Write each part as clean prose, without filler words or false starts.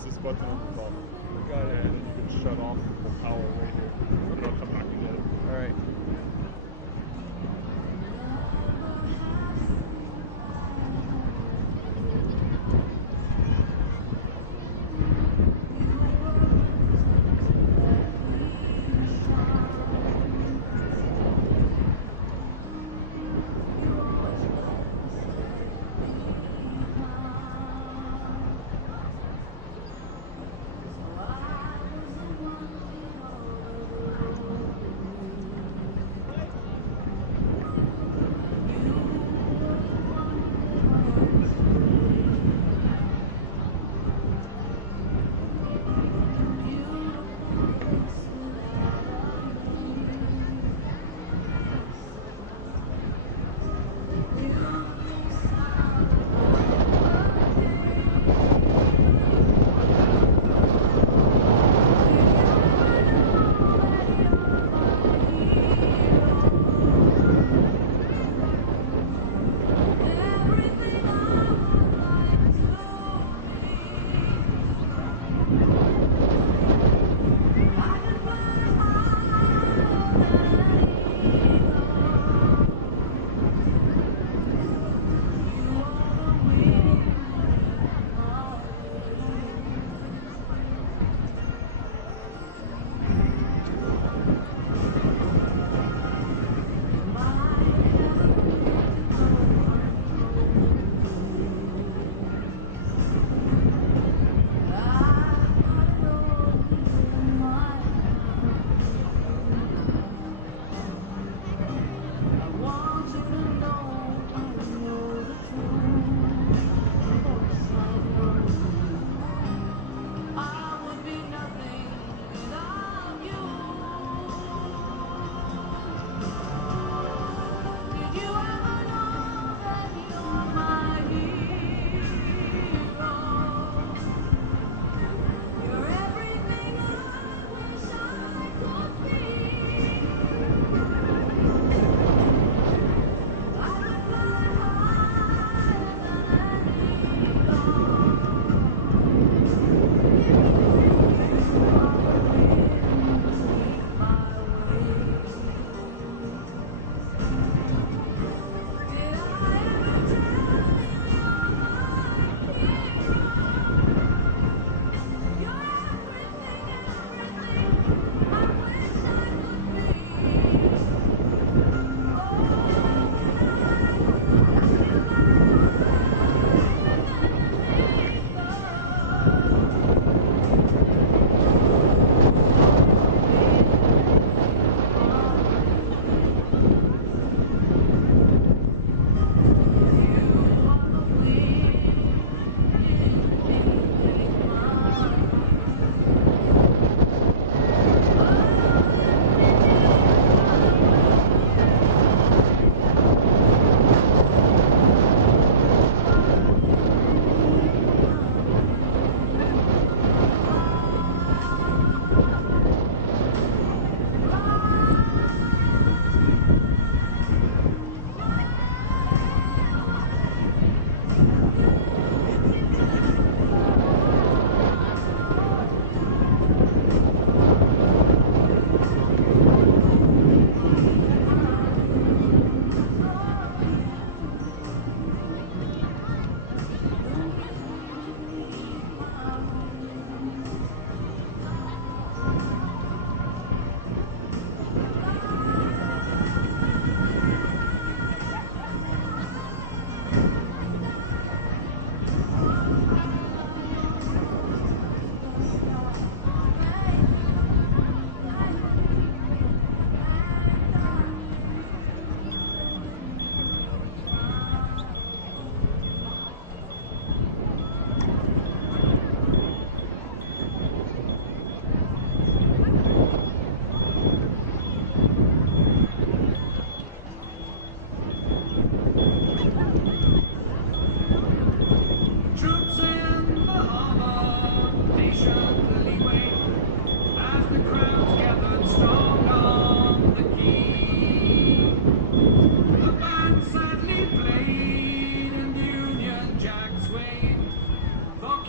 press this button on the top. Got it. And you can shut off the power right here. And I'll come back and get it. Alright.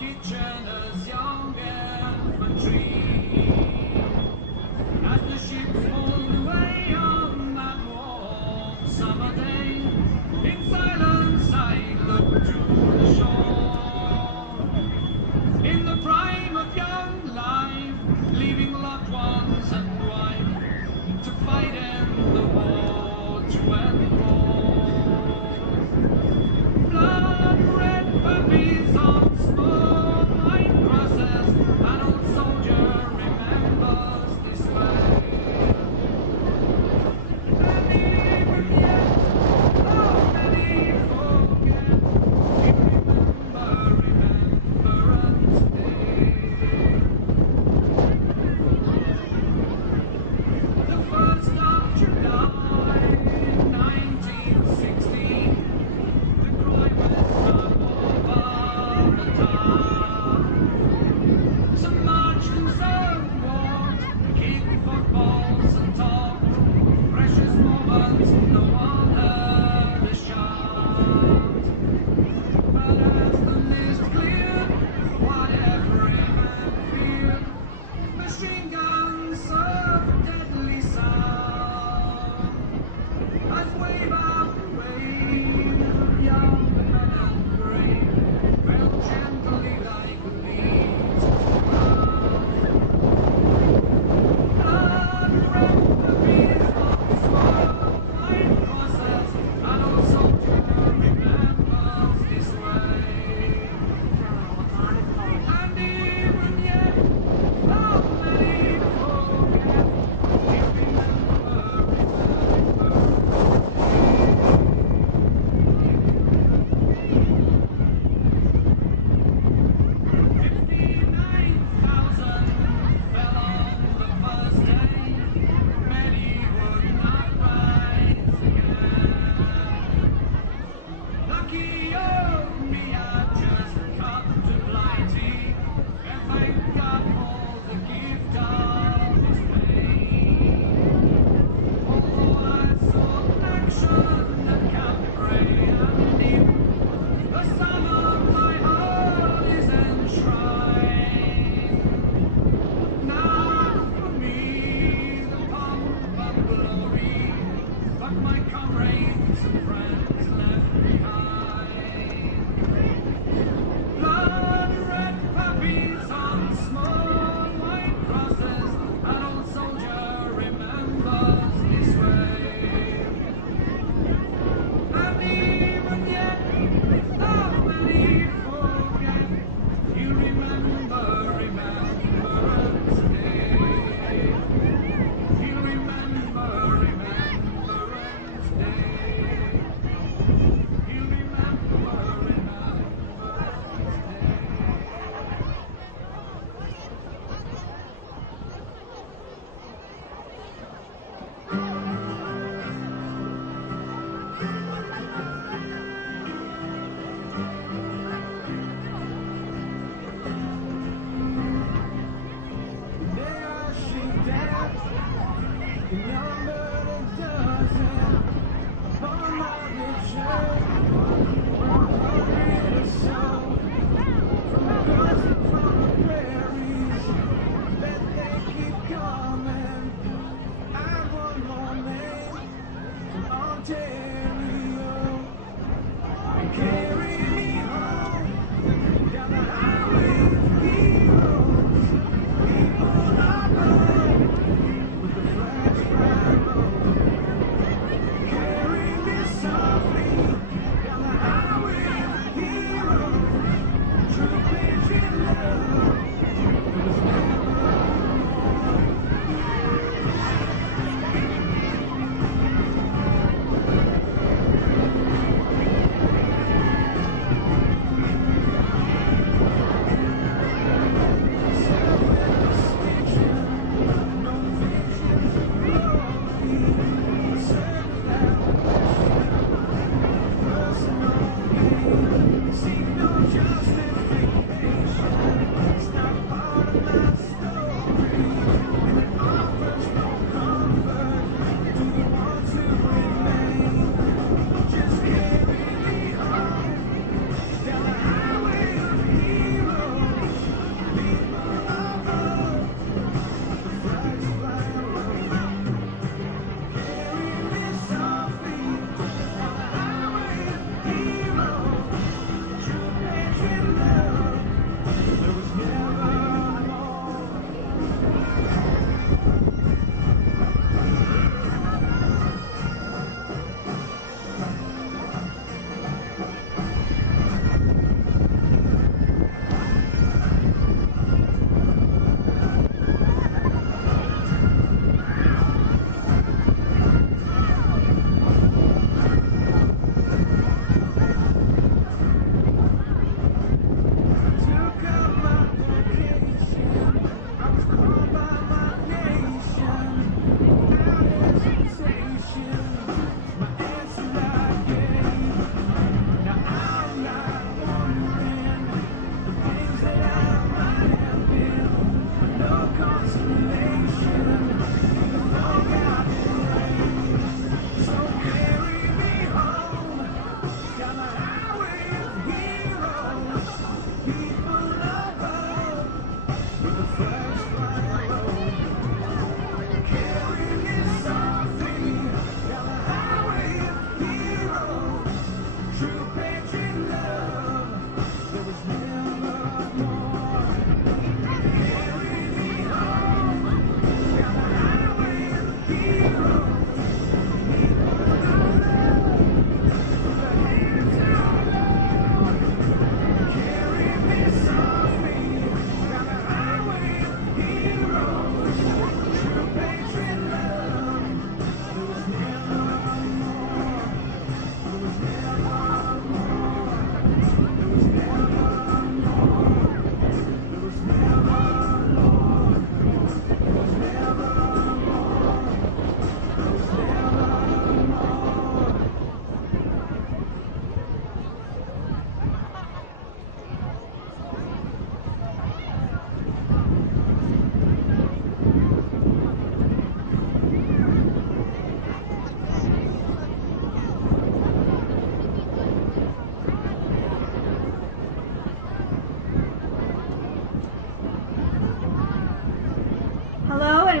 kitchen as young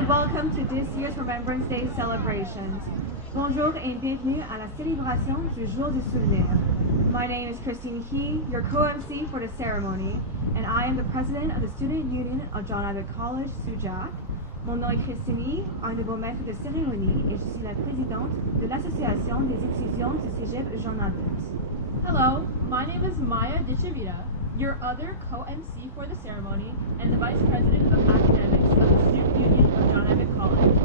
and welcome to this year's Remembrance Day celebrations. Bonjour et bienvenue à la célébration du Jour du Souvenir. My name is Christine Key, your co-MC for the ceremony, and I am the president of the Student Union of John Abbott College, JAC. Mon nom est Christine, un de vos maîtres de cérémonie, et je suis la présidente de l'Association des étudiants du Cégep John Abbott. Hello, my name is Maya Dichavita, your other co-MC for the ceremony and the Vice President of Academics of the Student Union of John Abbott College.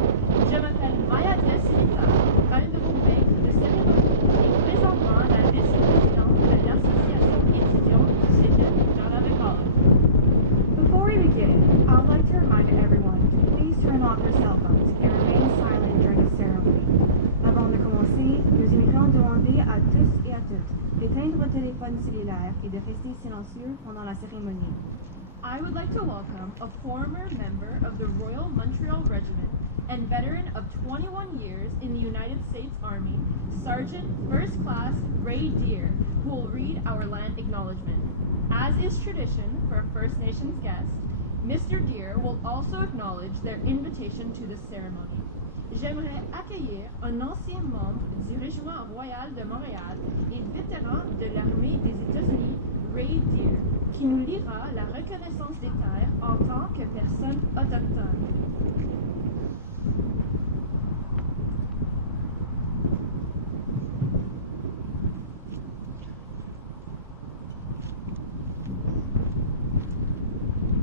Je m'appelle Maya Dichavita, un de vos maîtres de cérémonie et présentement la vice-présidente de l'Association étudiante du Cégep John Abbott College. Before we begin, I would like to remind everyone to please turn off your cell phones and remain silent during the ceremony. Avant de commencer, nous aimerions demander à tous et à toutes d'éteindre vos téléphones cellulaires et de rester silencieux pendant la cérémonie. I would like to welcome a former member of the Royal Montreal Regiment and veteran of 21 years in the United States Army, Sergeant First Class Ray Deere, who will read our land acknowledgement. As is tradition for First Nations guests, Mr. Deere will also acknowledge their invitation to the ceremony. J'aimerais accueillir un ancien membre du Régiment Royal de Montréal et vétéran de l'Armée des États-Unis, Ray Deere, qui nous lira la reconnaissance des terres en tant que personne autochtone.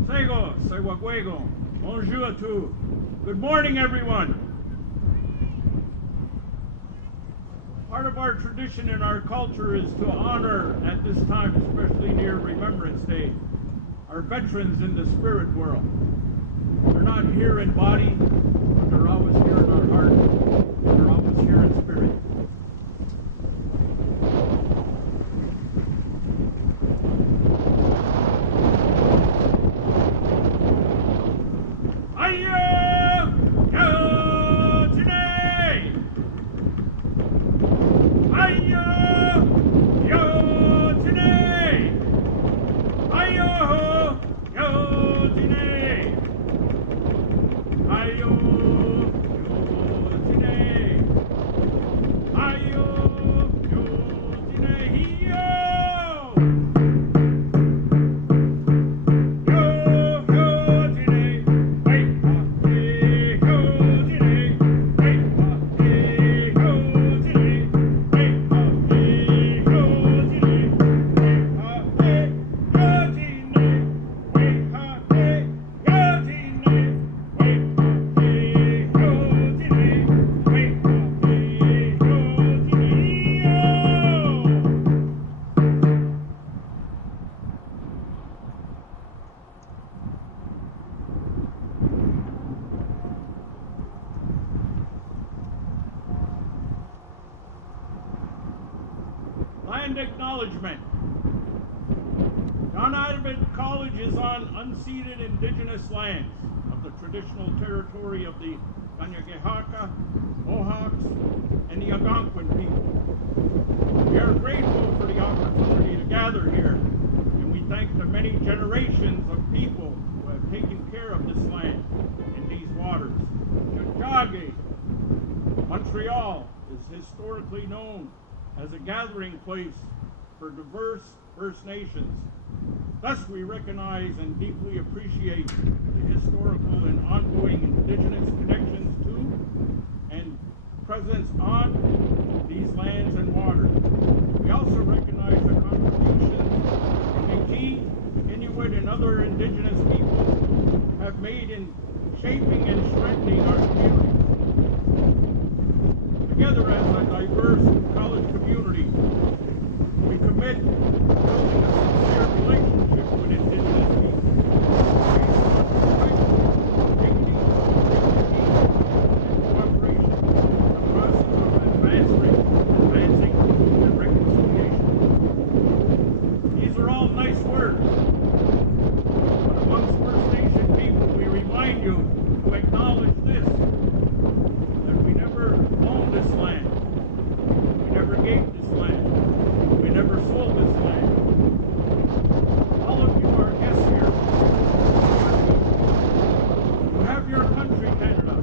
Sego, Sewaguego, bonjour à tous. Good morning, everyone. Part of our tradition and our culture is to honor at this time, especially near Remembrance Day, our veterans in the spirit world. They're not here in body, but they're always here in our heart, and they're always here in spirit. Land acknowledgement. John Abbott College is on unceded indigenous lands of the traditional territory of the Kanien'kehá:ka, Mohawks, and the Algonquin people. We are grateful for the opportunity to gather here, and we thank the many generations of people who have taken care of this land and these waters. Chicago, Montreal is historically known as a gathering place for diverse First Nations. Thus, we recognize and deeply appreciate the historical and ongoing Indigenous connections to and presence on these lands and waters. We also recognize the contributions the Métis, Inuit, and other Indigenous peoples have made in shaping and strengthening our communities. Together as a diverse college community, we commit to building a sincere relationship with Indigenous people based on respect, dignity, and cooperation in the process of advancing and reconciliation. These are all nice words, but amongst First Nation people, we remind you to acknowledge this, that we never owned this land. We never gave this land. We never sold this land. All of you are guests here. You have your country, Canada.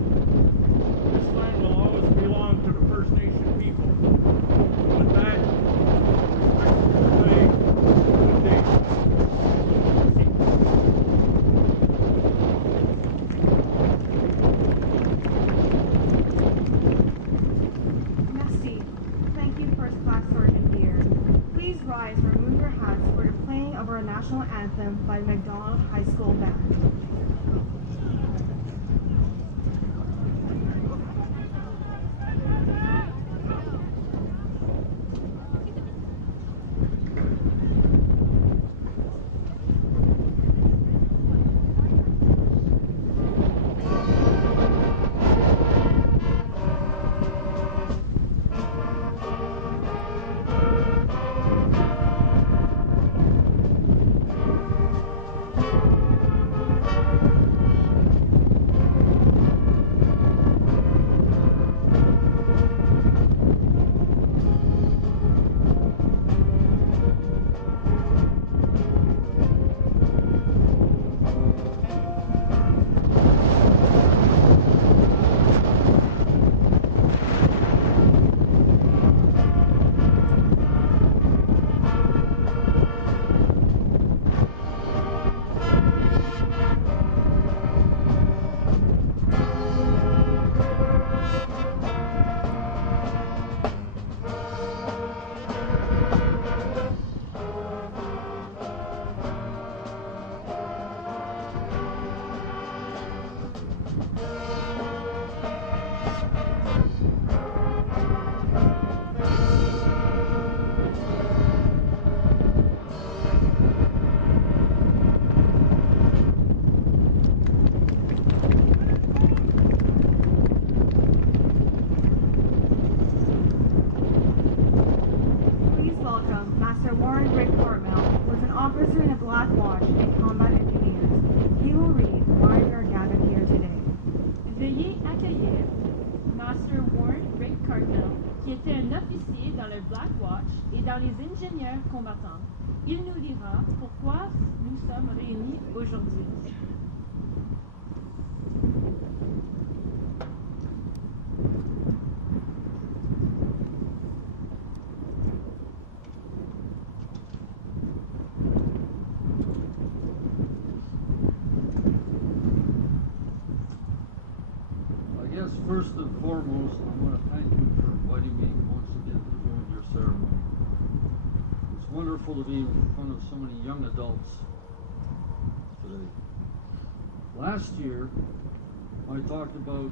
Anthem by the McDonald High School Band. Officer in a black watch and combat engineers. He will read why we are gathered here today. Veuillez accueillir Master Warren Rick Cardinal, qui était un officier dans le Black Watch et dans les ingénieurs combattants. Il nous dira pourquoi nous sommes réunis aujourd'hui. First and foremost, I want to thank you for inviting me once again to join your ceremony. It's wonderful to be in front of so many young adults today. Last year, I talked about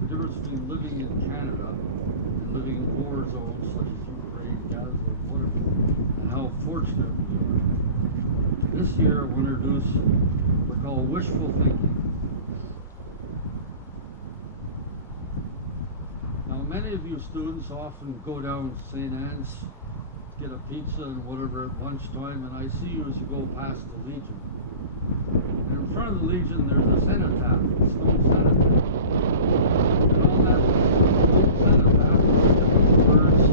the difference between living in Canada and living in war zones such as Ukraine, Gaza, whatever, and how fortunate we are. This year, I want to introduce what we call wishful thinking. Many of you students often go down to St. Anne's, get a pizza and whatever at lunchtime, and I see you as you go past the Legion. And in front of the Legion, there's a cenotaph, a stone cenotaph. And on that stone cenotaph, the words,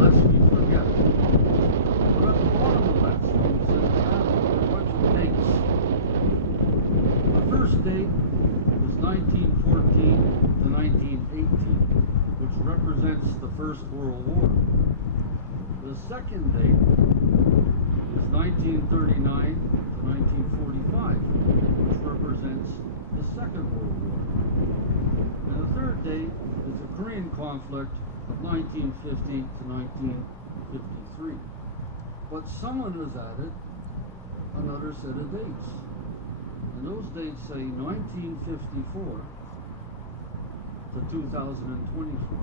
"Lest we forget." But at the bottom of that stone cenotaph are a bunch of dates. The first date was 1914 to 1918. Which represents the First World War. The second date is 1939 to 1945, which represents the Second World War. And the third date is the Korean conflict of 1950 to 1953. But someone has added another set of dates. And those dates say 1954 to 2024.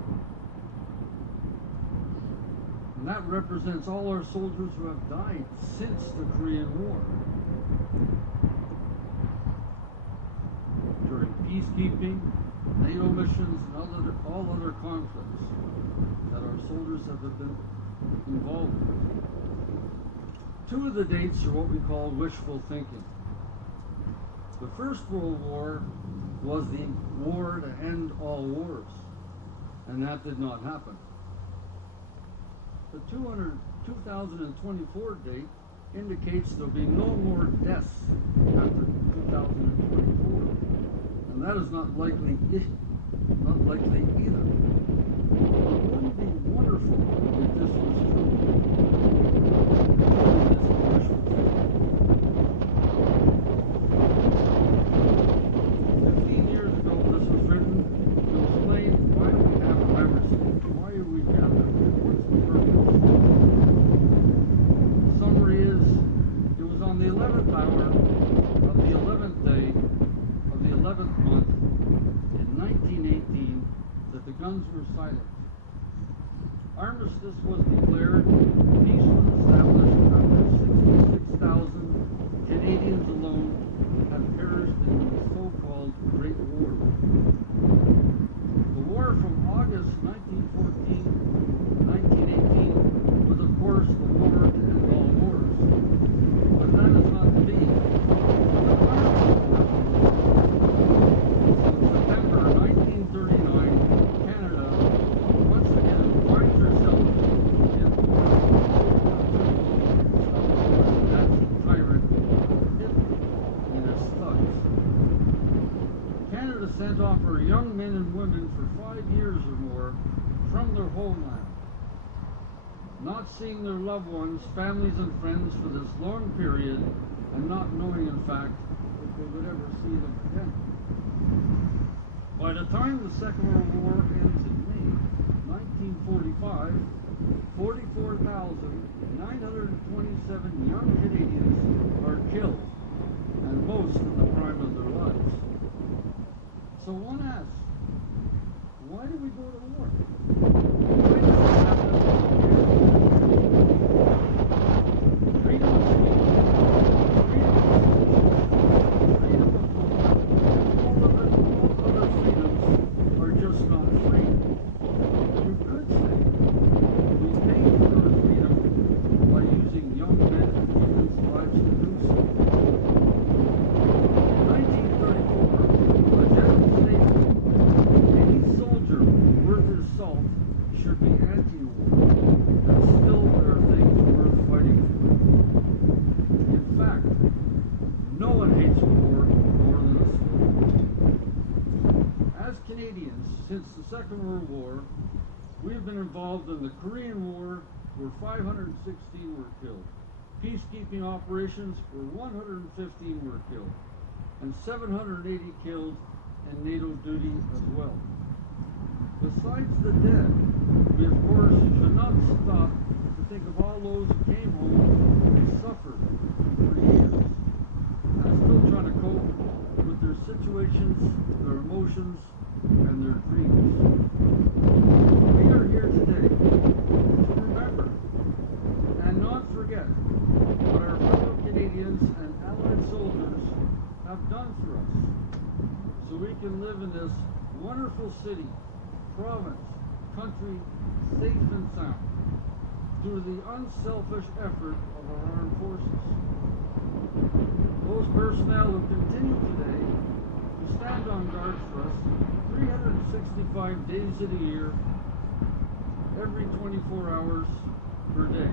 And that represents all our soldiers who have died since the Korean War. During peacekeeping, NATO missions, and all other conflicts that our soldiers have been involved in. Two of the dates are what we call wishful thinking. The First World War was the war to end all wars, and that did not happen. The 2024 date indicates there'll be no more deaths after 2024, and that is not likely either. It wouldn't be wonderful if this was on the 11th hour guns were silent. Armistice was declared. Peace was established after 66,000 Canadians alone had perished in the so-called Great War. The war from August 1914 to 1918 was, of course, the war to end all wars. But that is not to be. The Armistice War. In September 1939, Canada once again finds herself in the Nazi tyrant Hitler and his thugs. Canada sent off her young men and women for 5 years or more from their homeland, not seeing their loved ones, families and friends for this long period, and not knowing in fact if they would ever see them again. By the time the Second World War ends in May 1945, 44,927 young Canadians are killed, and most in the prime of their lives. So one asks, why do we go to war? Why does it happen? Freedom of speech, freedom of freedom of movement, all other freedoms are just not free. You could say we pay for our freedom by using young men and women's lives to do so. In 1934, a general statement: any soldier worth his salt should be anti-war, and still there are things worth fighting for. In fact, no one hates war more than us. As Canadians, since the Second World War, we have been involved in the Korean War, where 516 were killed. Peacekeeping operations, where 115 were killed, and 780 killed in NATO duty as well. Besides the dead, we of course should not stop to think of all those who came home and suffered for years and still trying to cope with their situations, their emotions, and their dreams. We are here today to remember and not forget what our fellow Canadians and Allied soldiers have done for us, so we can live in this wonderful city, province, country, safe and sound, through the unselfish effort of our armed forces. Those personnel who continue today to stand on guard for us 365 days of the year, every 24 hours per day.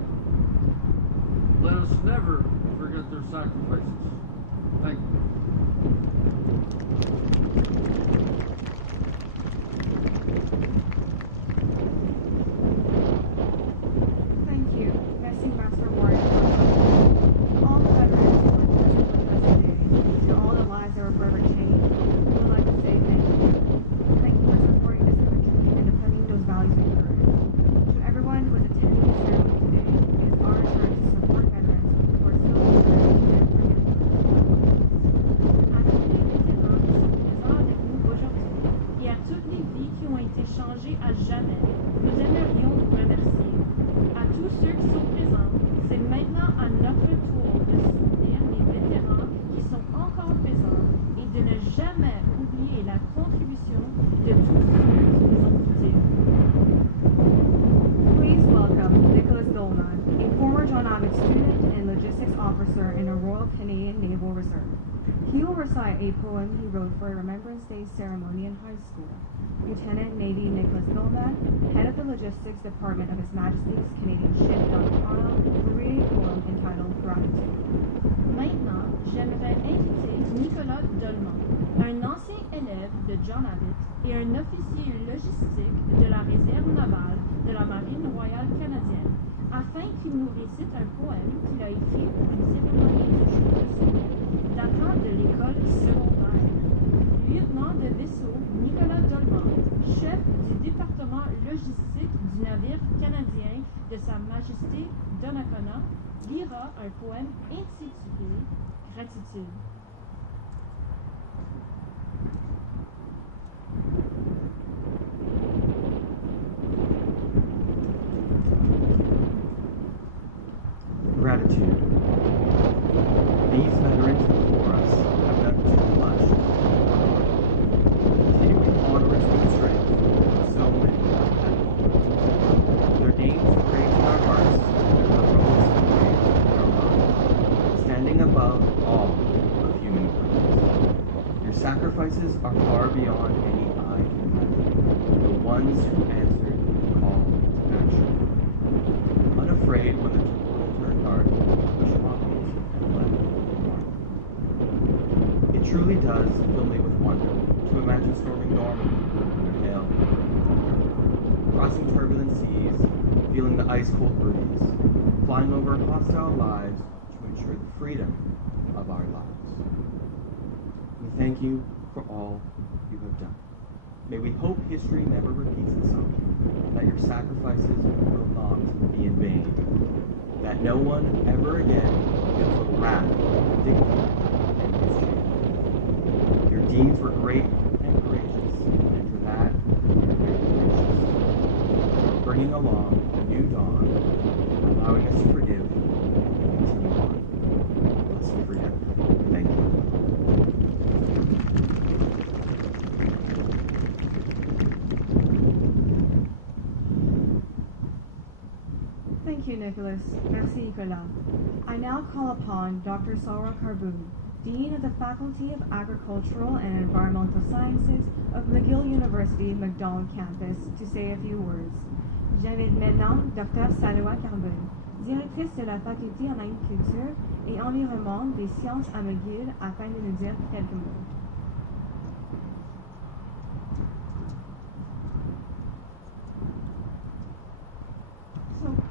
Let us never forget their sacrifices. Thank you. Thank you. Merci, Master Warren. To all the veterans who were present with us today, to all the lives that were forever changed, we would like to say thank you. Thank you for supporting this country and defending those values we courage. To everyone who is attending the ceremony today, it is our turn to support veterans who are still serving their career. À tous les vétérans qui sont présents avec nous aujourd'hui et à toutes les vies qui ont été changées à jamais, nous aimerions vous remercier. À tous ceux qui sont présents, c'est maintenant à notre tour de soutenir les vétérans qui sont encore présents et de ne jamais oublier la contribution de tous ceux qui nous ont quittés. Please welcome Nicholas Dolman, a former John Abbott student and logistics officer in the Royal Canadian Naval Reserve. He will recite a poem he wrote for a Remembrance Day ceremony in high school. Lieutenant Navy Nicholas Dolman, head of the logistics department of His Majesty's Canadian Shipyard Toronto, will read a poem entitled Gratitude. Maintenant, j'aimerais inviter Nicolas Dolman, un ancien élève de John Abbott et un officier logistique de la réserve navale de la Marine royale canadienne, afin qu'il nous récite un poème qu'il a écrit pour une cérémonie du jour de semaine datant de l'école secondaire. Lieutenant de vaisseau Nicolas Dolman, chef du département logistique du navire canadien de Sa Majesté Donnacona, lira un poème intitulé Gratitude. sacrifices are far beyond any eye can imagine. The ones who answered the call to action. Unafraid when the world turned dark, push poppies and left the mark. It truly does fill me with wonder to imagine storming Normandy under hail, crossing turbulent seas, feeling the ice-cold breeze, flying over hostile lives to ensure the freedom of our lives. We thank you for all you have done. May we hope history never repeats itself, that your sacrifices will not be in vain, that no one ever again will feel wrath, dignity, and mischief. Your deeds were great and courageous, and for that we are very gracious. Bringing along a new dawn, allowing us to forgive and continue on. Blessed freedom. Thank you. Thank you, Nicholas. Merci, Nicolas. I now call upon Dr. Saura Karboun, Dean of the Faculty of Agricultural and Environmental Sciences of McGill University, McDonald Campus, to say a few words. J'invite maintenant Dr. Saura Karboun, directrice de la Faculté en Agriculture et Environnement des Sciences à McGill, afin de nous dire quelques mots.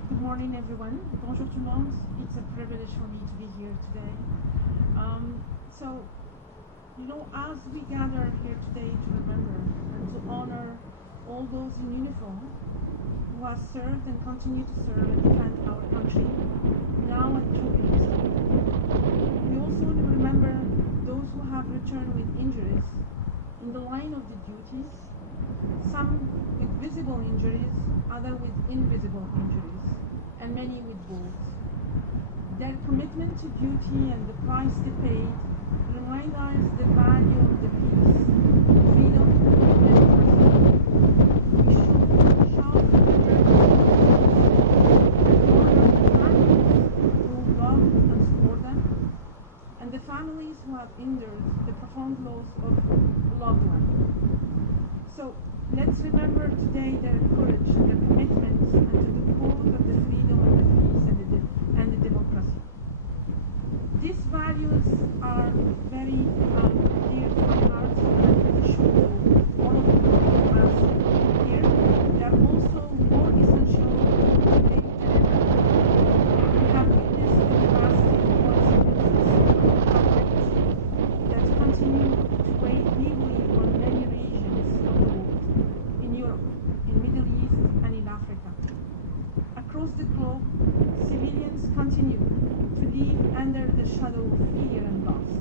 Good morning, everyone. Bonjour tout le monde. It's a privilege for me to be here today. As we gather here today to remember and to honor all those in uniform who have served and continue to serve and defend our country, now and through peace. We also want to remember those who have returned with injuries in the line of the duties, some with visible injuries, others with invisible injuries, and many with both. Their commitment to duty and the price they paid remind us the value of the peace, freedom, and democracy. We should shout the families who love and support them, and the families who have endured the profound loss of loved ones. So let's remember today their courage and their commitment and to the cause of the freedom and the peace and the democracy. These values are very dear to my heart, and I'm sure all of you are here. They are also more essential today than ever. We have witnessed the devastating consequences of conflicts that continue to weigh heavily on many regions of the world, in Europe, in Middle East, and in Africa. Across the globe, civilians continue to live under the shadow of fear and loss.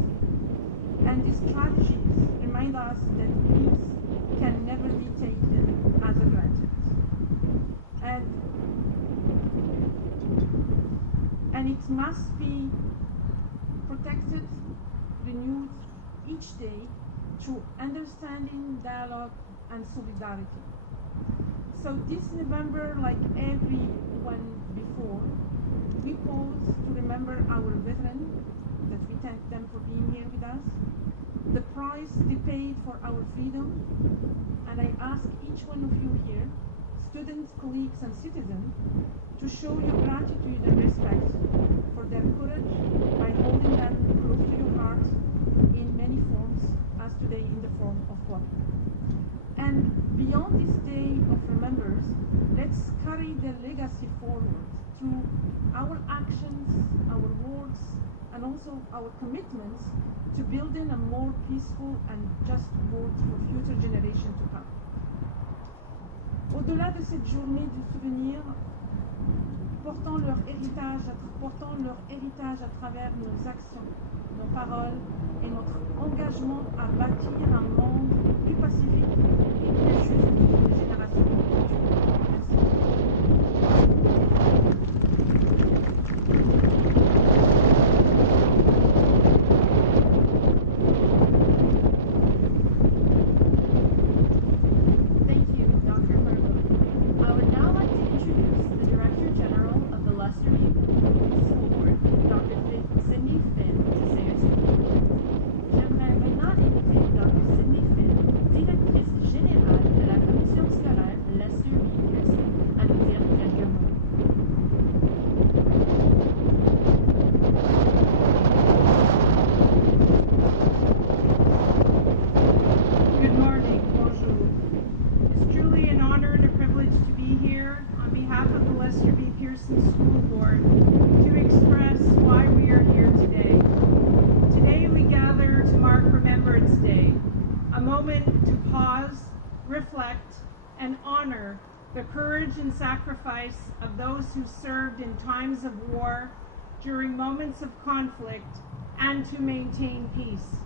And these tragedies remind us that peace can never be taken as a granted. And it must be protected, renewed each day through understanding, dialogue, and solidarity. So this November, like every one before, we pause to remember our veterans, that we thank them for being here with us, the price they paid for our freedom, and I ask each one of you here, students, colleagues, and citizens, to show your gratitude and respect for their courage by holding them close to your heart in many forms, as today in the form of water. And beyond this day of remembrance, let's carry their legacy forward through our actions, our words, and also our commitments to building a more peaceful and just world for future generations to come. Au-delà de cette journée du souvenir, portant leur héritage à travers nos actions, nos paroles et notre engagement à bâtir un monde plus pacifique et plus juste pour les générations futures. Thank you, Dr. Karboun. I would now like to introduce the Director General of the Leicester School Board, Dr. Cindy Finn, to say a speech. J'aimerais maintenant inviter a moment to pause, reflect, and honor the courage and sacrifice of those who served in times of war, during moments of conflict, and to maintain peace.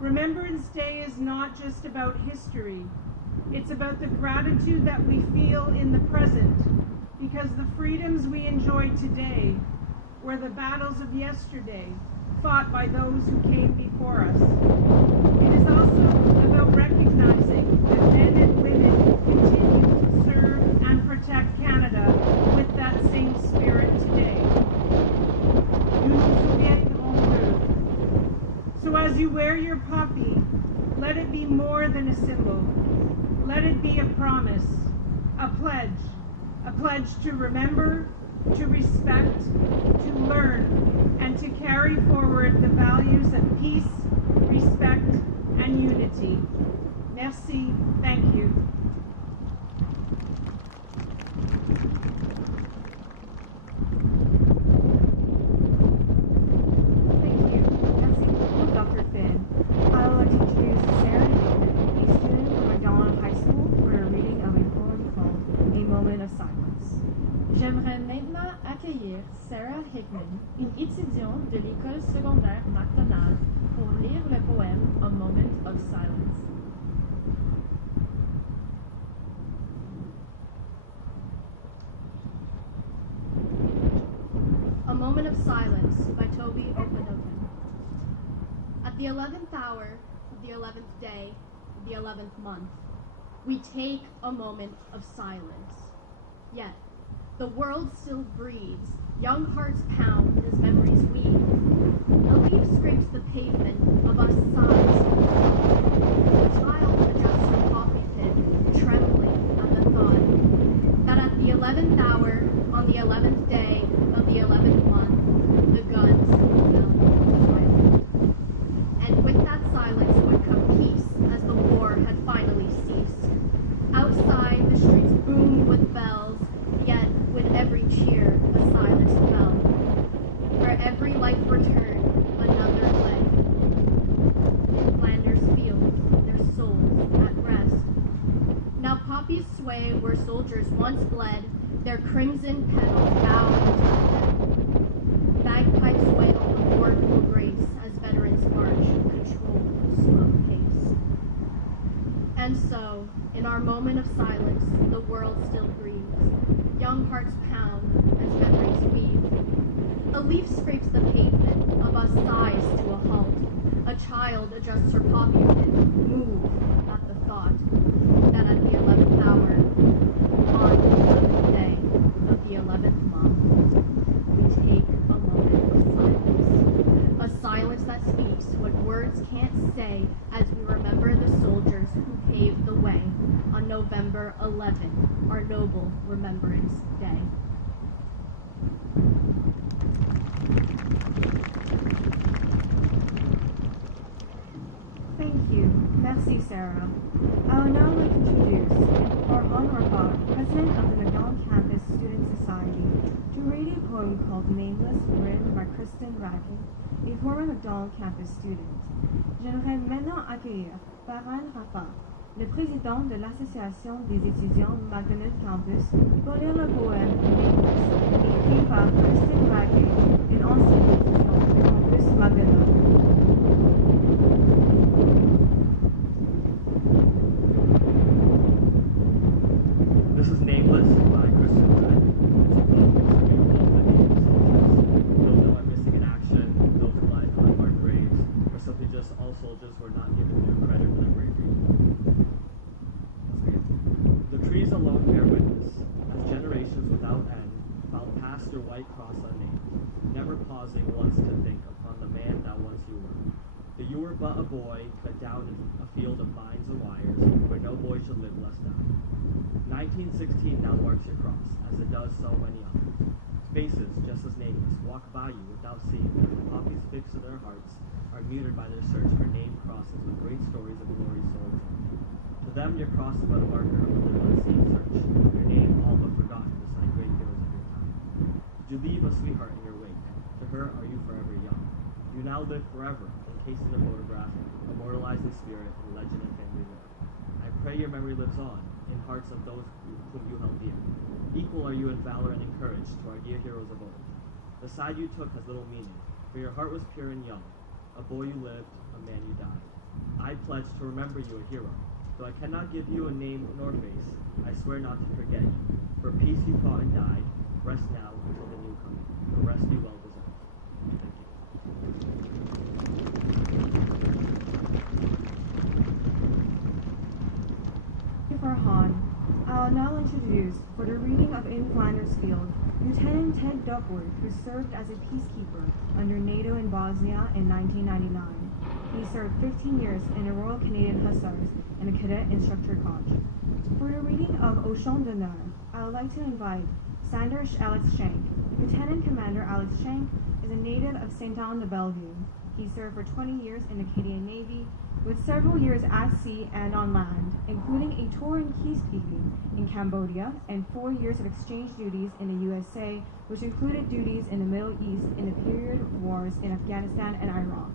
Remembrance Day is not just about history. It's about the gratitude that we feel in the present, because the freedoms we enjoy today were the battles of yesterday, fought by those who came before us. It is also about recognizing that men and women continue to serve and protect Canada with that same spirit today. Nous nous souviendrons d'eux. So as you wear your poppy, let it be more than a symbol. Let it be a promise, a pledge to remember, to respect, to learn, and to carry forward the values of peace, respect, and unity. Merci. Thank you. Thank you. Merci beaucoup, Dr. Finn. I would like to introduce Sarah Hickman, a student from McDonald High School, for a reading of a poem called A Moment of Silence. J'aimerais maintenant accueillir Sarah Hickman, une étudiante de l'école secondaire McDonald, pour lire le poème A Moment of Silence. A Moment of Silence by Toby Okanogan. At the 11th hour of the 11th day of the 11th month, we take a moment of silence. Yet, the world still breathes, young hearts pound as memories weave. A leaf scrapes the pavement, of us sighs. A child adjusts her coffee pit, trembling at the thought that at the 11th hour, on the 11th day of the 11th month, the guns fell silent. And with that silence would come peace, as the war had finally ceased. Outside, the streets boomed with bells, yet with every cheer a silence fell. For every life returned, another lay. In Flanders fields, their souls at rest. Now poppies sway where soldiers once bled, their crimson petals bow into the dead. Bagpipes wail a mournful grace as veterans march, controlled slow pace. And so, in our moment of silence, the world still breathes. Young hearts pound as memories weave. A leaf scrapes the pavement, of us sighs to a halt. A child adjusts her poppy pit, moved at the thought that at the 11th hour, on the 11th day of the 11th month, we take a moment of silence. A silence that speaks what words can't say as we remember the soldiers who paved the way on November 11th, our noble Remembrance Day. Thank you. Merci, Sarah. I would now like to introduce Orhan Rafa, president of the McDonald Campus Student Society, to read a poem called Nameless, written by Kristen Rackett, a former McDonald Campus student. J'aimerais maintenant accueillir Orhan Rafa, le président de l'Association des étudiants McDonald Campus, pour lire le poème Nameless, écrit par Kristen Rackett, une ancienne étudiante du campus McDonald. This is Nameless by Kristen Rackett. Those that are missing in action, those who lie on unmarked graves, or simply just all soldiers who are not given due credit for their bravery. The trees alone bear witness, as generations without end found past your white cross unnamed, never pausing once to think upon the man that once you were. That you were but a boy, cut down in a field of vines and wires, where no boy should live less down. 1916 now marks your cross, as it does so many others. Faces, just as nameless, walk by you without seeing them. The poppies fixed to their hearts are muted by their search for named crosses with great stories of glory sold. To them, your cross is but a marker of a little unseen search. Your name all but forgotten beside great heroes of your time. Did you leave a sweetheart in your wake? To her are you forever young. You now live forever in encased in a photograph, immortalized in spirit, in legend and family lore. I pray your memory lives on, in hearts of those whom you held dear. Equal are you in valor and in courage to our dear heroes of old. The side you took has little meaning, for your heart was pure and young. A boy you lived, a man you died. I pledge to remember you a hero. Though I cannot give you a name nor face, I swear not to forget you. For peace you fought and died. Rest now until the new coming. A rest you well deserve. Thank you. Thank you for Han. I'll now introduce, for the reading of In Flanders Field, Lieutenant Ted Duckworth, who served as a peacekeeper under NATO in Bosnia in 1999. He served 15 years in the Royal Canadian Hussars in a cadet instructor college. For the reading of Au Champ d'Honneur, I would like to invite Sanders Alex Shank. Lieutenant Commander Alex Shank is a native of Saint-Anne-de-Bellevue. He served for 20 years in the Canadian Navy, with several years at sea and on land, including a tour in peacekeeping in Cambodia and 4 years of exchange duties in the USA, which included duties in the Middle East in the period of wars in Afghanistan and Iraq.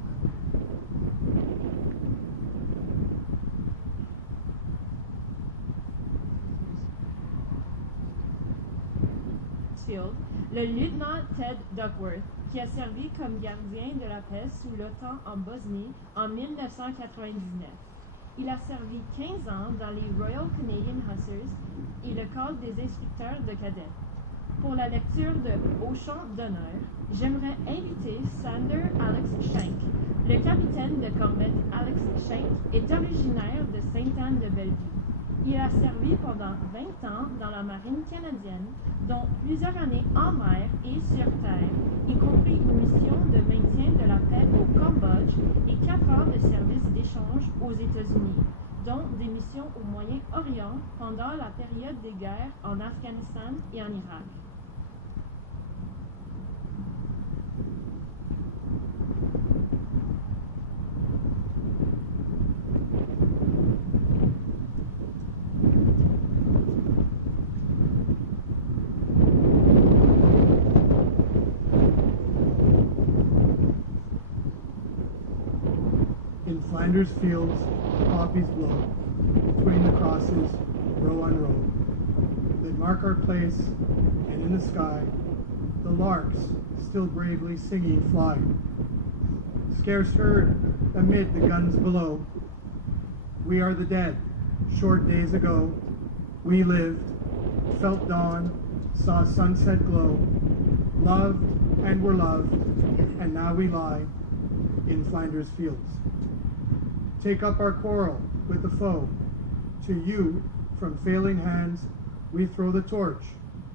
Le lieutenant Ted Duckworth, qui a servi comme gardien de la paix sous l'OTAN en Bosnie en 1999. Il a servi 15 ans dans les Royal Canadian Hussars et le corps des instructeurs de cadets. Pour la lecture de Au Champ d'Honneur, j'aimerais inviter Sander Alex Shank. Le capitaine de corvette Alex Shank est originaire de Sainte-Anne-de-Bellevue. Il a servi pendant 20 ans dans la marine canadienne, dont plusieurs années en mer et sur terre, y compris une mission de maintien de la paix au Cambodge et 4 ans de service d'échange aux États-Unis, dont des missions au Moyen-Orient pendant la période des guerres en Afghanistan et en Irak. Flanders fields, poppies blow, between the crosses, row on row, that mark our place, and in the sky, the larks, still bravely singing, fly. Scarce heard amid the guns below. We are the dead, short days ago. We lived, felt dawn, saw sunset glow, loved and were loved, and now we lie in Flanders fields. Take up our quarrel with the foe. To you, from failing hands, we throw the torch.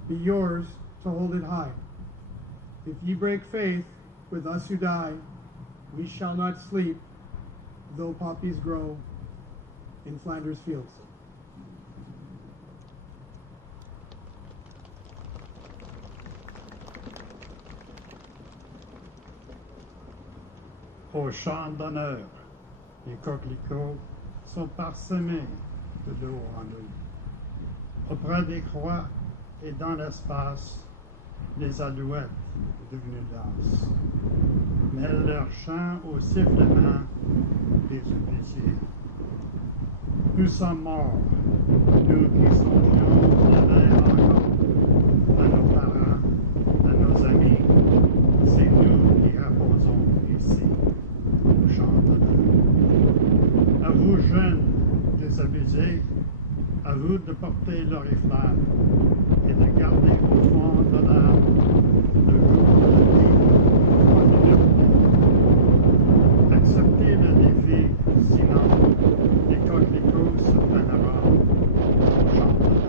Be yours to hold it high. If ye break faith with us who die, we shall not sleep, though poppies grow in Flanders fields. Au champ d'honneur, les coquelicots sont parsemés de dos en haut. Auprès des croix et dans l'espace, les alouettes devenues dansent, mêlent leur chant au sifflement des officiers. Nous sommes morts, nous qui songions demain encore à nos parents, à nos amis. C'est nous qui reposons ici, au champ d'honneur. À vous, jeunes désabusés, à vous de porter l'oriflamme et de garder au fond de l'âme le goût de vie en liberté. Acceptez le défi, sinon les coquelicots se faneront au champ d'honneur.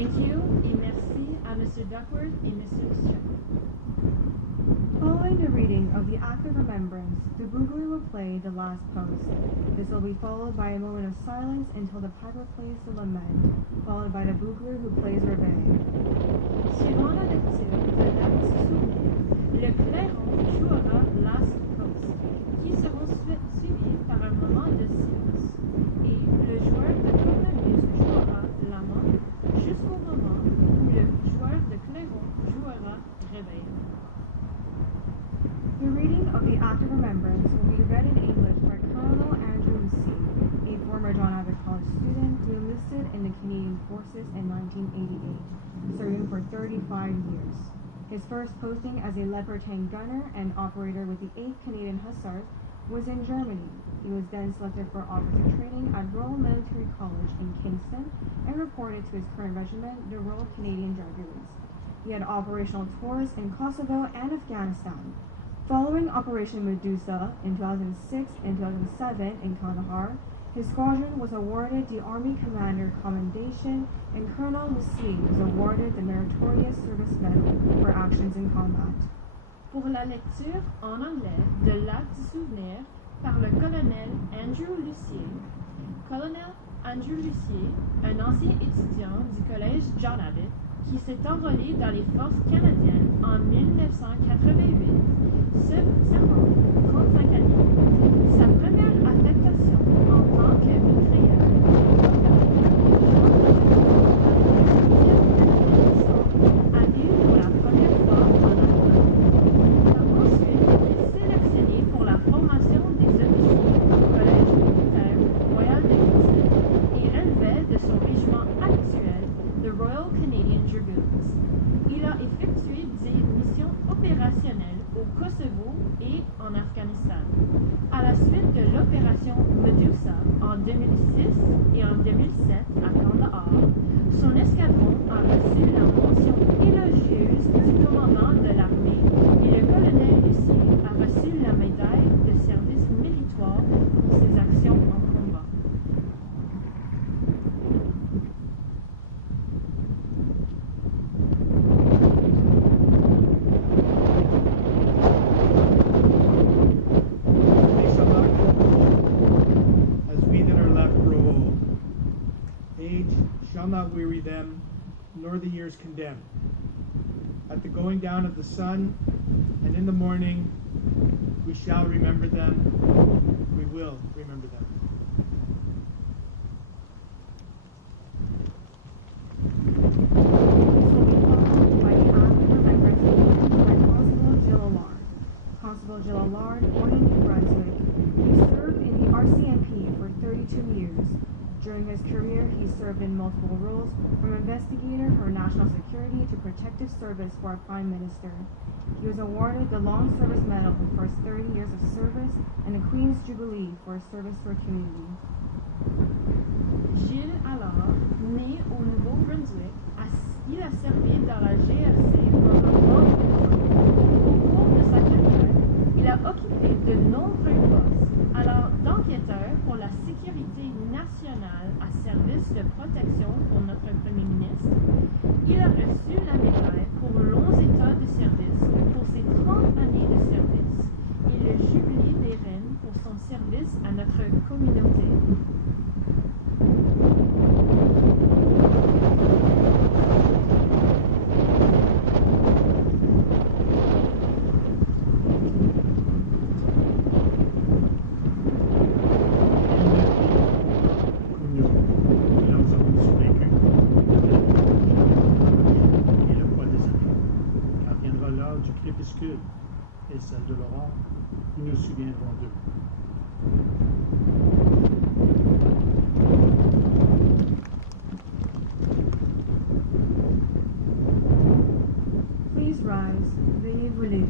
Thank you et merci à Monsieur Duckworth et Monsieur Chen. Following the reading of the Act of Remembrance, the bugler will play the last post. This will be followed by a moment of silence until the piper plays the lament, followed by the bugler who plays reveille. Suivant la lecture de l'acte souvenir, le clairon jouera Last Post, qui seront suivis par un moment de silence, et le joueur de cornemuse jouera l'amant jusqu'au moment où le joueur de clairon jouera réveil. The reading of the Act of Remembrance will be read in English by Colonel Andrew Lucy, a former John Abbott College student who enlisted in the Canadian Forces in 1988, serving for 35 years. His first posting as a Leopard tank gunner and operator with the 8th Canadian Hussars was in Germany. He was then selected for officer training at Royal Military College in Kingston and reported to his current regiment, the Royal Canadian Dragoons. He had operational tours in Kosovo and Afghanistan. Following Operation Medusa in 2006 and 2007 in Kandahar, his squadron was awarded the Army Commander Commendation, and Colonel Lucy was awarded the Meritorious Service Medal for actions in combat. Pour la lecture en anglais de l'acte du souvenir par le colonel Andrew Lucier. Colonel Andrew Lucier, un ancien étudiant du collège John Abbott, qui s'est enrôlé dans les forces canadiennes en 1988, servant 35 années. Sa première affectation en tant que mitrailleur a eu pour la première fois en Allemagne. Il a ensuite été sélectionné pour la formation des officiers au Collège militaire royal de Kingston et relevait de son régiment actuel, the Royal Canadian Dragoons. Il a effectué des missions opérationnelles au Kosovo et en Afghanistan. À la suite de l'opération Medusa en 2006 et en 2007 à Kandahar, son escadron a reçu la mention élogieuse du commandant de l'armée et le colonel Lucier a reçu la médaille de service méritoire pour ses actions en combat. They shall not grow old, as we that are left grow old. Age shall not weary them, nor the years condemn. At the going down of the sun, and in the morning, we shall remember them. We will remember them. Constable Jill Allard, born in New Brunswick. He served in the RCMP for 32 years. During his career, he served in multiple roles, from investigator for national security to protective service for a prime minister. He was awarded the Long Service Medal for his 30 years of service and the Queen's Jubilee for his service to our community. Gilles Allard, né au Nouveau-Brunswick, il a servi dans la GRC pendant 30 ans. Au cours de sa carrière, il a occupé de nombreux postes, alors d'enquêteur pour la sécurité nationale à service de protection pour notre Premier ministre. Il a reçu la médaille pour longs états de service pour ses 30 années de service et le jubilé des reines pour son service à notre communauté. Et celle de Laurent, nous nous souviendrons d'eux. Please rise. Veuillez vous lever.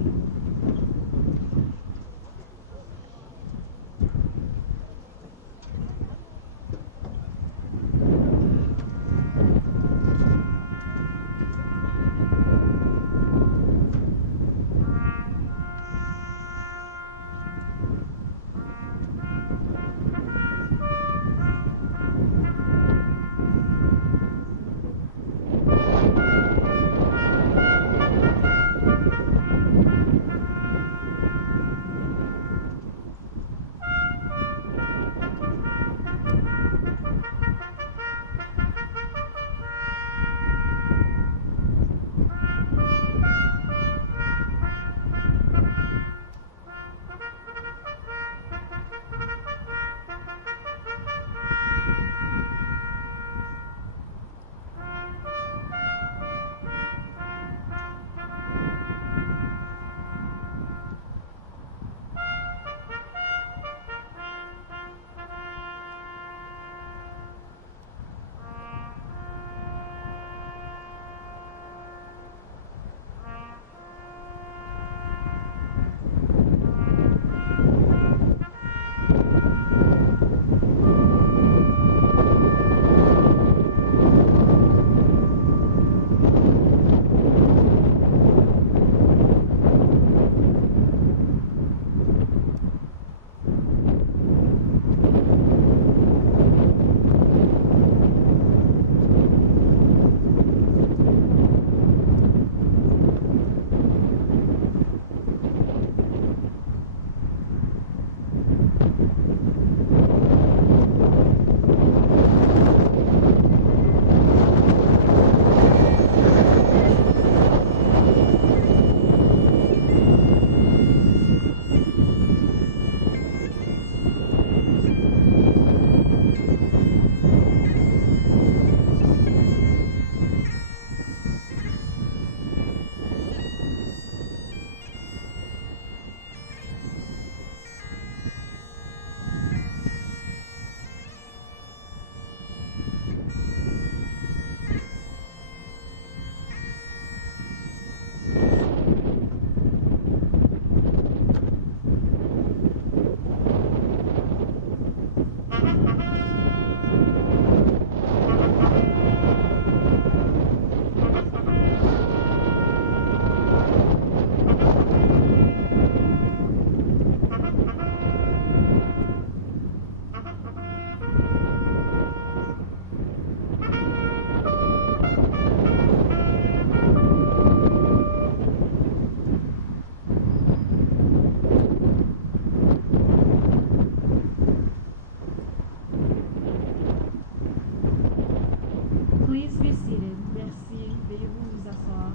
be seated. Merci. Veuillez-vous vous asseoir.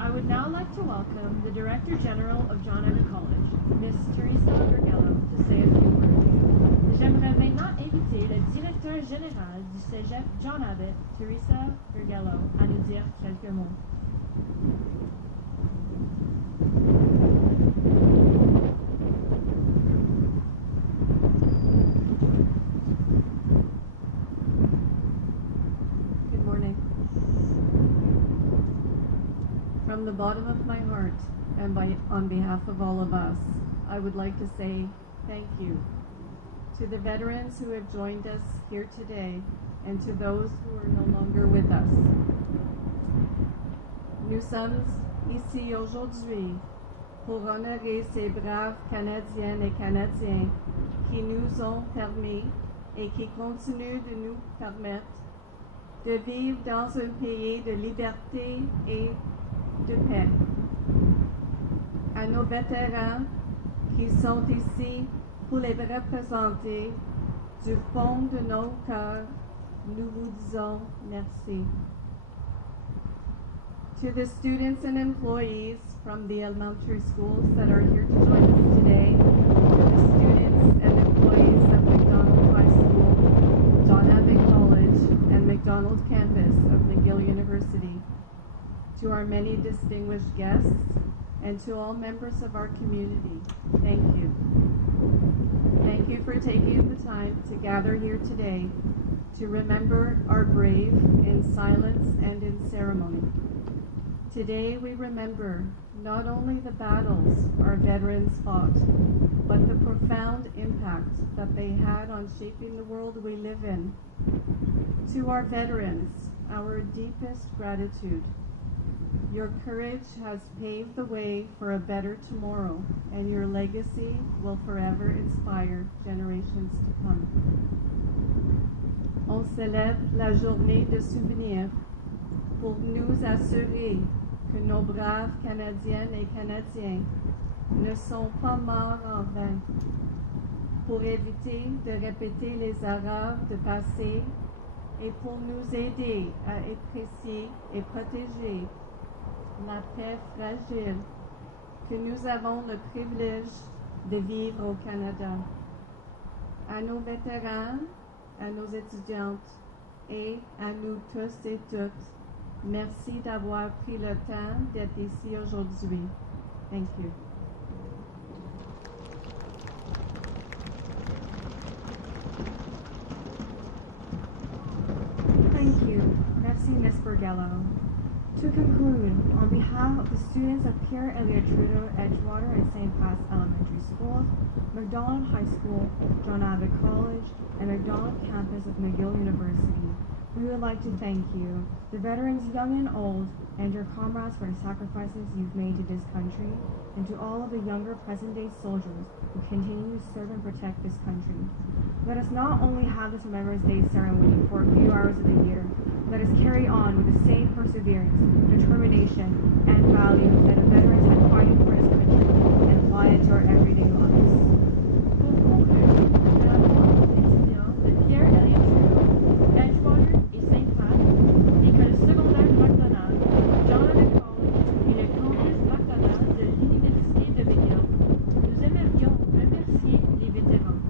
I would now like to welcome the Director General of John Abbott College, Miss Teresa Vergello, to say a few words. J'aimerais maintenant inviter le Directeur Général du Cégep John Abbott, Teresa Vergello, à nous dire quelques mots. Good morning. From the bottom of my heart and on behalf of all of us, I would like to say thank you to the veterans who have joined us here today and to those who are no longer with us. Nous sommes ici aujourd'hui pour honorer ces braves Canadiennes et Canadiens qui nous ont permis et qui continuent de nous permettre de vivre dans un pays de liberté et de paix. À nos vétérans qui sont ici pour les représenter, du fond de nos cœurs, nous vous disons merci. To the students and employees from the elementary schools that are here to join us today, to the students and employees of McDonald High School, John Abbott College, and McDonald Campus of McGill University, to our many distinguished guests, and to all members of our community, thank you. Thank you for taking the time to gather here today to remember our brave in silence and in ceremony. Today we remember not only the battles our veterans fought, but the profound impact that they had on shaping the world we live in. To our veterans, our deepest gratitude. Your courage has paved the way for a better tomorrow, and your legacy will forever inspire generations to come. On célèbre la journée de souvenir pour nous assurer que nos braves Canadiennes et Canadiens ne sont pas morts en vain, pour éviter de répéter les erreurs du passé et pour nous aider à apprécier et protéger la paix fragile que nous avons le privilège de vivre au Canada. À nos vétérans, à nos étudiantes et à nous tous et toutes, merci d'avoir pris le temps d'être ici aujourd'hui. Thank you. Thank you. Merci, Ms. Vergello. To conclude, on behalf of the students of Pierre Elliott Trudeau Edgewater and St. Pat's Elementary Schools, McDonald High School, John Abbott College, and McDonald Campus of McGill University, we would like to thank you, the veterans young and old, and your comrades for the sacrifices you've made to this country, and to all of the younger present-day soldiers who continue to serve and protect this country. Let us not only have this Remembrance Day ceremony for a few hours of the year, let us carry on with the same perseverance, determination, and values that the veterans had fighting for this country and apply it to our everyday lives. Pour conclure, nous avons les étudiants de Pierre Elliott Trudeau, Edgewater et St. Pat, l'école secondaire McDonald, John Abbott College et le campus McDonald de l'Université de McGill. Nous aimerions remercier les vétérans,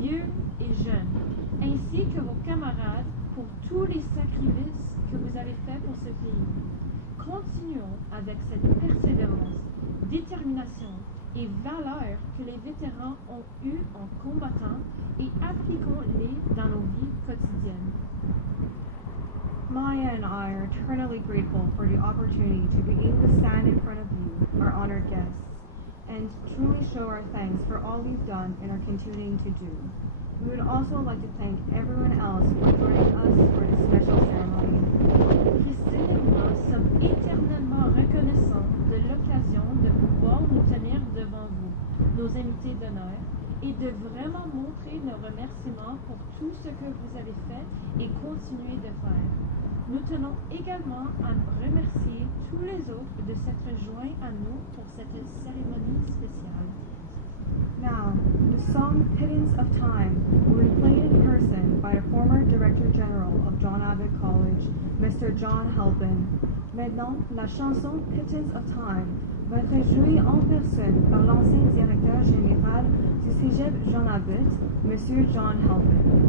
vieux et jeunes, ainsi que vos camarades pour tous les sacrifices que vous avez faits pour ce pays. Continuons avec cette persévérance, détermination et valeur que les vétérans ont eue en combattant et appliquons-les dans nos vies quotidiennes. Maya and I are eternally grateful for the opportunity to be able to stand in front of you, our honored guests, and truly show our thanks for all you've done and are continuing to do. We would also like to thank everyone else for joining us for this special ceremony. Christine et moi sommes éternellement reconnaissants de l'occasion de pouvoir nous tenir devant vous, nos invités d'honneur, et de vraiment montrer nos remerciements pour tout ce que vous avez fait et continuez de faire. Nous tenons également à remercier tous les autres de s'être joints à nous pour cette cérémonie spéciale. Now, the song Pittance of Time will be played in person by the former General of John Abbott College, Mr. John Halpin. Maintenant, la chanson Pittance of Time va être jouée en personne par l'ancien directeur général du Cégep John Abbott, Mr. John Halpin.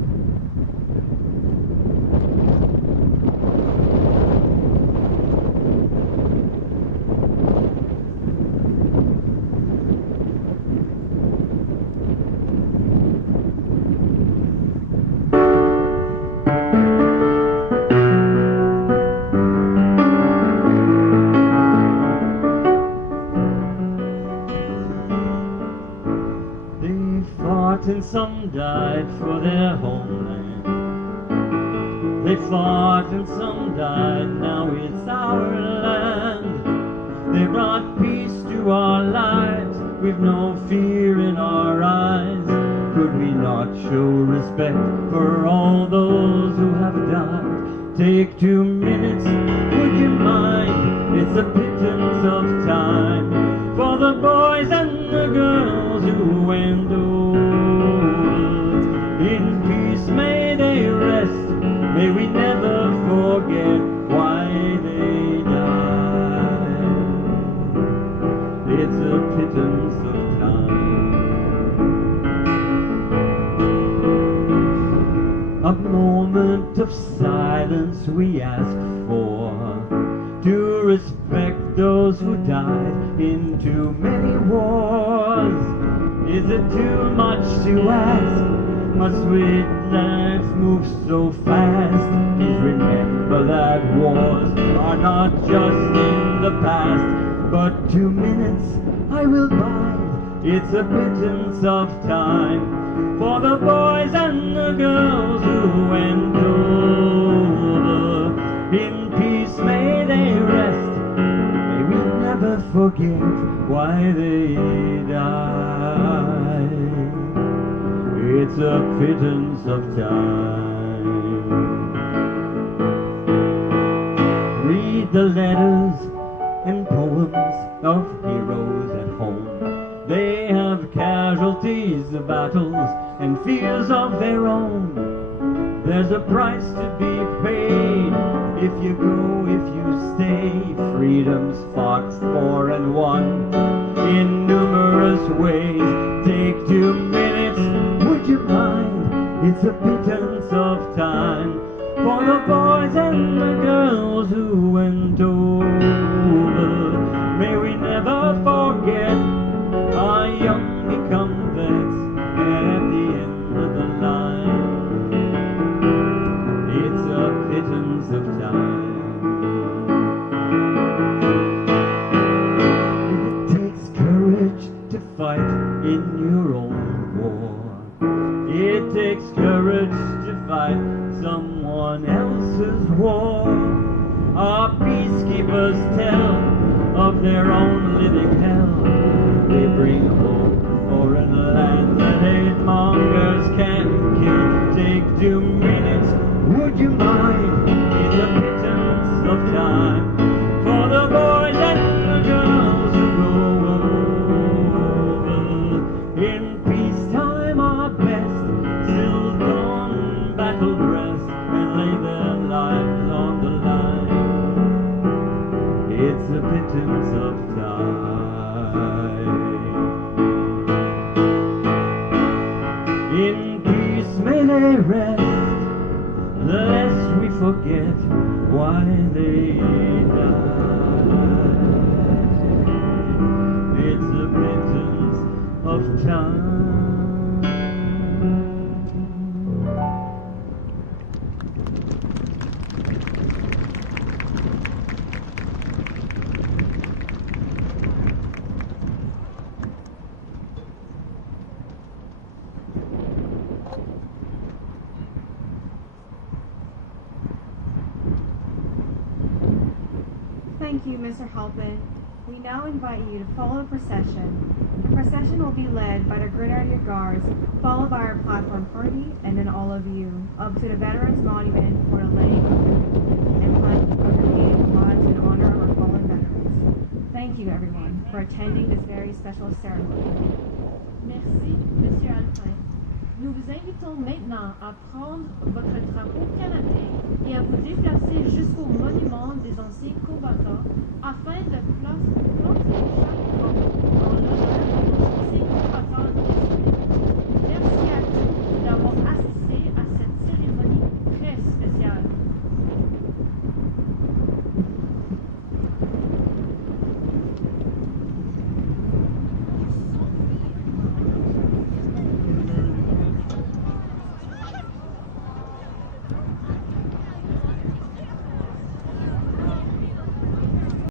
And some died for their homeland. They fought and some died, now it's our land. They brought peace to our lives, we've no fear in our eyes. Could we not show respect for all those who have died? Take 2 minutes, would you mind? It's a pittance of time for the boys and the girls who went over. In peace may they rest, may we never forget why they died. It's a pittance of time. A moment of silence we ask for, to respect those who died in too many wars. Is it too much to ask? Must sweet lives move so fast? Please remember that wars are not just in the past. But 2 minutes I will bide, it's a pittance of time for the boys and the girls who went over. In peace may they rest, may we never forget why they died. It's a pittance of time. Read the letters and poems of heroes at home. They have casualties of battles and fears of their own. There's a price to be paid if you go, if you stay. Freedom's fought for and won in numerous ways. Take 2 minutes, would you mind? It's a pittance of time for the boys and the girls who went over. May we never forget our young become vets at the end of the line. It's a pittance of time. It takes courage to fight in your own war. It takes courage to fight someone else's war. Our peacekeepers tell of their own living hell. They bring hope for a land that hate mongers can kill. Take 2 minutes, would you mind? It's a pittance of time for the boys and the girls who go over. In peacetime our best still don battle dress and lay their lives on the line. It's a pittance of time. In peace may they rest, the less we forget why they died. It's a pittance of time. Thank you, Mr. Halpin. We now invite you to follow the procession. The procession will be led by the Grenadier Guards, followed by our platform party, and then all of you, up to the Veterans Monument for the laying of and planting of the native plants in honor of our fallen veterans. Thank you, everyone, for attending this very special ceremony. Merci, Monsieur Alpin. Nous vous invitons maintenant à prendre votre drapeau canadien et à vous déplacer jusqu'au monument des anciens combattants afin de